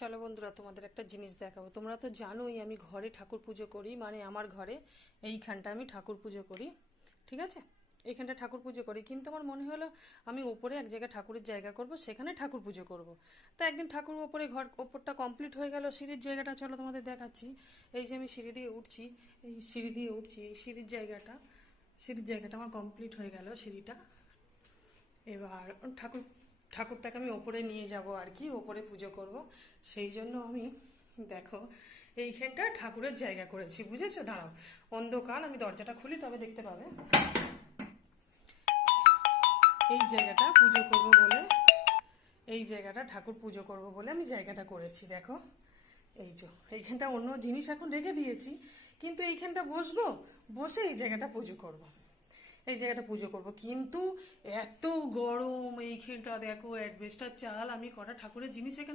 চলো বন্ধুরা, তোমাদের একটা জিনিস দেখাবো। তোমরা তো জানোই আমি ঘরে ঠাকুর পুজো করি, মানে আমার ঘরে এইখানটা আমি ঠাকুর পুজো করি, ঠিক আছে? এইখানটা ঠাকুর পুজো করি, কিন্তু আমার মনে হলো আমি ওপরে এক জায়গায় ঠাকুরের জায়গা করব, সেখানে ঠাকুর পুজো করব। তা একদিন ঠাকুর ওপরে ঘর ওপরটা কমপ্লিট হয়ে গেল, সিঁড়ির জায়গাটা চলো তোমাদের দেখাচ্ছি। এই যে আমি সিঁড়ি দিয়ে উঠছি, এই সিঁড়ি দিয়ে উঠছি, এই সিঁড়ির জায়গাটা আমার কমপ্লিট হয়ে গেল, সিঁড়িটা। এবার ঠাকুরটাকে আমি ওপরে নিয়ে যাব আর কি, ওপরে পুজো করব। সেই জন্য আমি, দেখো, এইখানটা ঠাকুরের জায়গা করেছি, বুঝেছো? দাঁড়াও, অন্ধকার, আমি দরজাটা খুলি তবে দেখতে পাবে। এই জায়গাটা পুজো করব বলে, এই জায়গাটা ঠাকুর পুজো করব বলে আমি জায়গাটা করেছি, দেখো। এই যে এইখানটা অন্য জিনিস এখন রেখে দিয়েছি, কিন্তু এইখানটা বসবো, বসে এই জায়গাটা পুজো করব। এই জায়গাটা পুজো করব, কিন্তু এত গরম এইখানটা, দেখো অ্যাডভেস্টার চাল, আমি কটা ঠাকুরের জিনিস এখানে